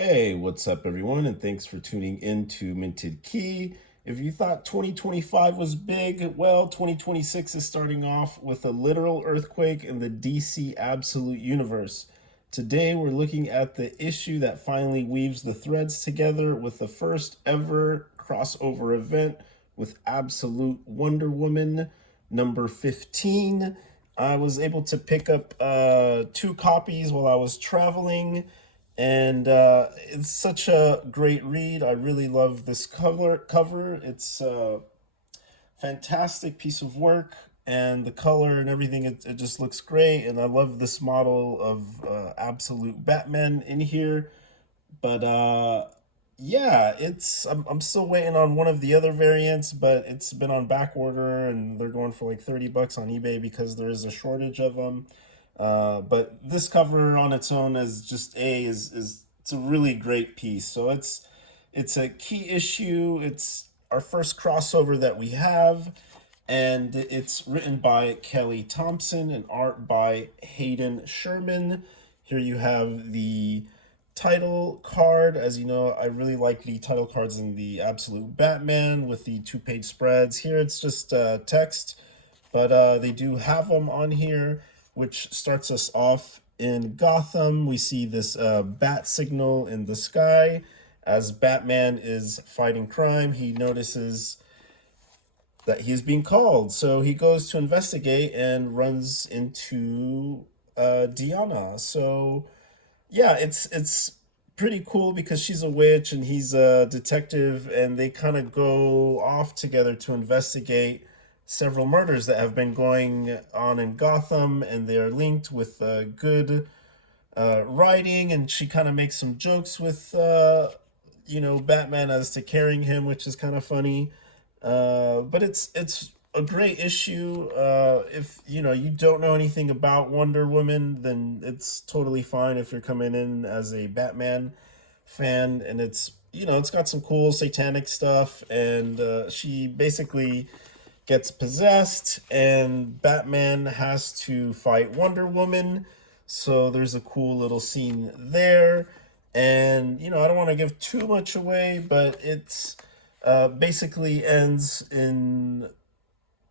Hey, what's up, everyone? And thanks for tuning in to Minted Key. If you thought 2025 was big, well, 2026 is starting off with a literal earthquake in the DC Absolute Universe. Today, we're looking at the issue that finally weaves the threads together with the first ever crossover event with Absolute Wonder Woman number 15. I was able to pick up two copies while I was traveling, and it's such a great read. I really love this cover. It's a fantastic piece of work, and the color and everything, it just looks great. And I love this model of Absolute Batman in here. But yeah, I'm still waiting on one of the other variants, but it's been on back order and they're going for like 30 bucks on eBay because there is a shortage of them. But this cover on its own is just is it's a really great piece. So it's a key issue. It's our first crossover that we have, and it's written by Kelly Thompson and art by Hayden Sherman. Here you have the title card. As you know, I really like the title cards in the Absolute Batman with the two-page spreads. Here it's just text, but they do have them on here, which starts us off in Gotham. We see this bat signal in the sky. As Batman is fighting crime, he notices that he is being called. So he goes to investigate and runs into Diana. So yeah, it's pretty cool because she's a witch and he's a detective, and they kind of go off together to investigate several murders that have been going on in Gotham, and they are linked with good writing. And she kind of makes some jokes with Batman as to carrying him, which is kind of funny. But it's a great issue. If you don't know anything about Wonder Woman, then it's totally fine if you're coming in as a Batman fan. And it's got some cool satanic stuff, and she basically gets possessed, and Batman has to fight Wonder Woman. So there's a cool little scene there. And I don't want to give too much away, but it's basically ends in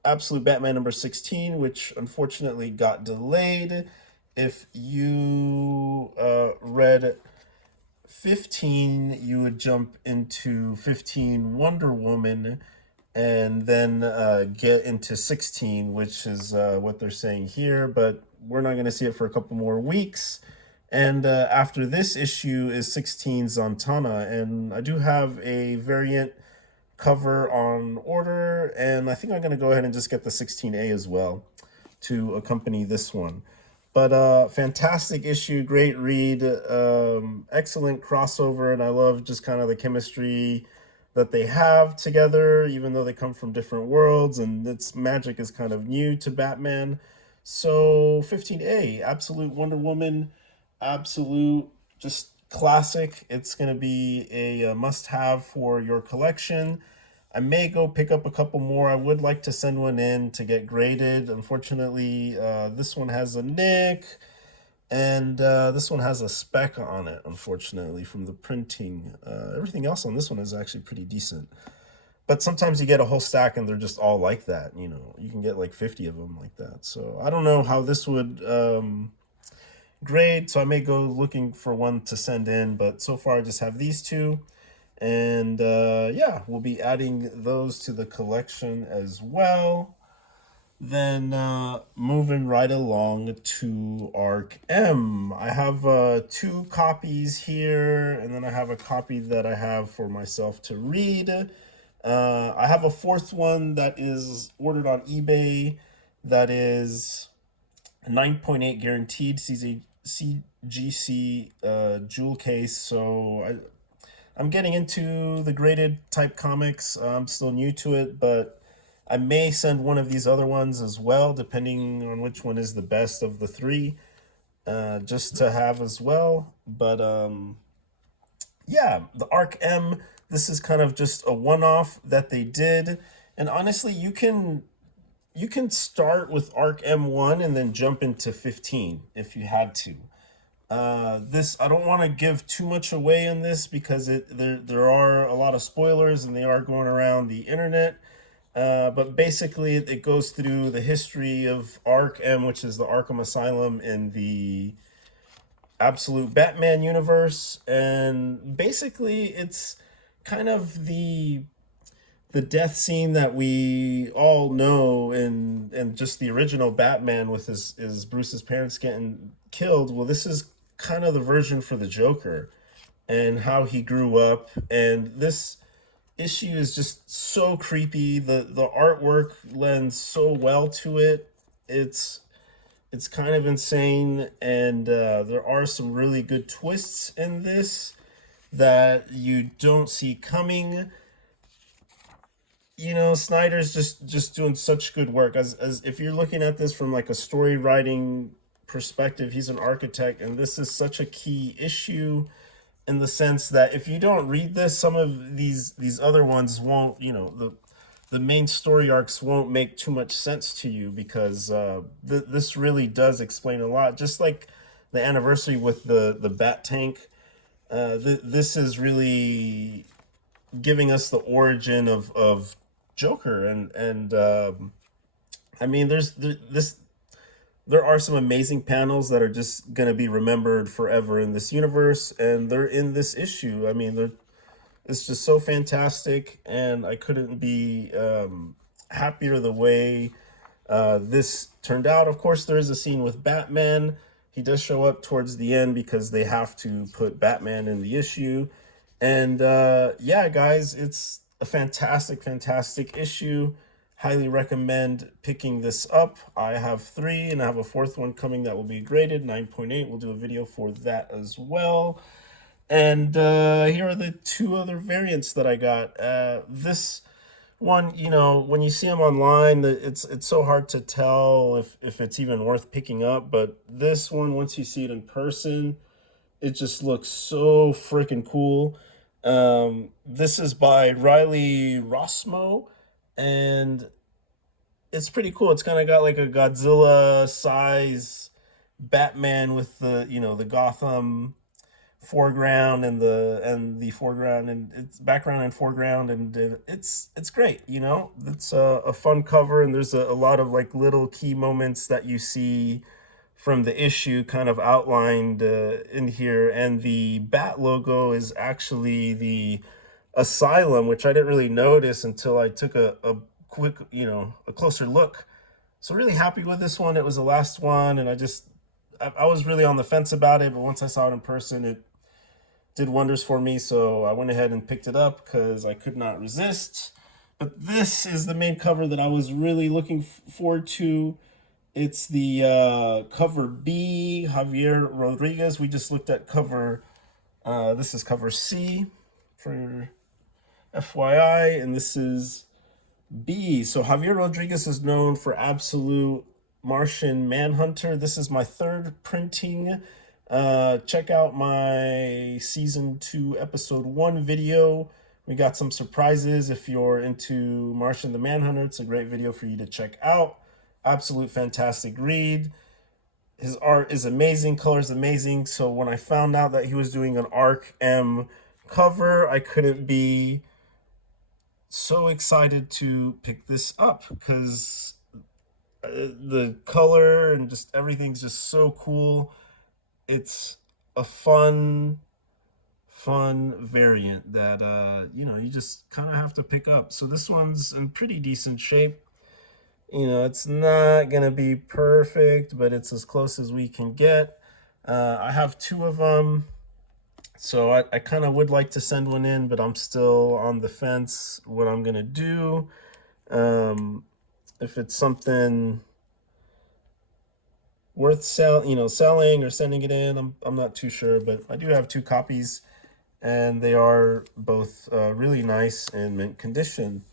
Absolute Batman number 16, which unfortunately got delayed. If you read 15, you would jump into 15 Wonder Woman, and then get into 16, which is what they're saying here. But we're not going to see it for a couple more weeks. And after this issue is 16 Zantana. And I do have a variant cover on order, and I think I'm going to go ahead and just get the 16A as well to accompany this one. But fantastic issue, great read, excellent crossover, and I love just kind of the chemistry that they have together, even though they come from different worlds, and its magic is kind of new to Batman. So 15A, Absolute Wonder Woman, absolute, just classic. It's going to be a must-have for your collection. I may go pick up a couple more. I would like to send one in to get graded. Unfortunately, this one has a nick, and this one has a speck on it, unfortunately, from the printing. Everything else on this one is actually pretty decent. But sometimes you get a whole stack and they're just all like that. You can get like 50 of them like that. So I don't know how this would grade, so I may go looking for one to send in. But so far, I just have these two. And yeah, we'll be adding those to the collection as well. Then moving right along to Arc M. I have two copies here, and then I have a copy that I have for myself to read. I have a fourth one that is ordered on eBay that is 9.8 guaranteed CGC jewel case. So I'm getting into the graded type comics. I'm still new to it, but I may send one of these other ones as well, depending on which one is the best of the three, just to have as well. But yeah, the Arc M, this is kind of just a one-off that they did. And honestly, you can start with Arc M1 and then jump into 15 if you had to. This, I don't want to give too much away in this because there are a lot of spoilers and they are going around the internet. But basically, it goes through the history of Arkham, which is the Arkham Asylum in the Absolute Batman universe, and basically, it's kind of the death scene that we all know and just the original Batman with his Bruce's parents getting killed. Well, this is kind of the version for the Joker and how he grew up. And this issue is just so creepy. The artwork lends so well to it. It's kind of insane, and there are some really good twists in this that you don't see coming. You know, Snyder's just doing such good work. As if you're looking at this from like a story writing perspective, he's an architect, and this is such a key issue in the sense that if you don't read this, some of these other ones won't, you know, the main story arcs won't make too much sense to you because this really does explain a lot. Just like the anniversary with the Bat Tank, this is really giving us the origin of Joker, and I mean, there are some amazing panels that are just gonna be remembered forever in this universe, and they're in this issue. I mean, it's just so fantastic, and I couldn't be happier the way this turned out. Of course, there is a scene with Batman. He does show up towards the end because they have to put Batman in the issue. And yeah, guys, it's a fantastic issue. Highly recommend picking this up. I have 3, and I have a 4th one coming that will be graded 9.8. We'll do a video for that as well. And here are the 2 other variants that I got. This one, you know, when you see them online, it's so hard to tell if it's even worth picking up. But this one, once you see it in person, it just looks so freaking cool. This is by Riley Rossmo, and it's pretty cool. It's kind of got like a Godzilla size Batman with the, you know, the Gotham foreground and the foreground, and it's background and foreground, and it's great. You know, it's a fun cover, and there's a lot of like little key moments that you see from the issue kind of outlined in here. And the bat logo is actually the Asylum, which I didn't really notice until I took a quick, you know, a closer look. So really happy with this one. It was the last one, and I was really on the fence about it, but once I saw it in person, it did wonders for me. So I went ahead and picked it up because I could not resist. But this is the main cover that I was really looking forward to. It's the cover B, Javier Rodriguez. We just looked at cover, this is cover C for FYI, and this is B. So Javier Rodriguez is known for Absolute Martian Manhunter. This is my 3rd printing. Check out my season 2 episode 1 video. We got some surprises. If you're into Martian the Manhunter, it's a great video for you to check out. Absolute fantastic read. His art is amazing, color's amazing. So when I found out that he was doing an Arc M cover, I couldn't be so excited to pick this up because the color and just everything's just so cool. It's a fun variant that you know, you just kind of have to pick up. So this one's in pretty decent shape. You know, it's not gonna be perfect, but it's as close as we can get. I have 2 of them, so I kind of would like to send one in, but I'm still on the fence what I'm gonna do. If it's something worth selling or sending it in, I'm not too sure, but I do have 2 copies, and they are both really nice and mint condition.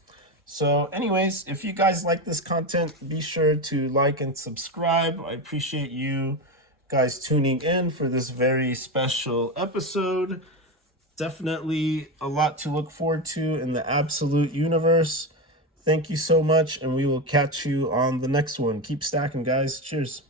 So anyways, if you guys like this content, be sure to like and subscribe. I appreciate you guys tuning in for this very special episode. Definitely a lot to look forward to in the Absolute universe. Thank you so much, and we will catch you on the next one. Keep stacking, guys. Cheers.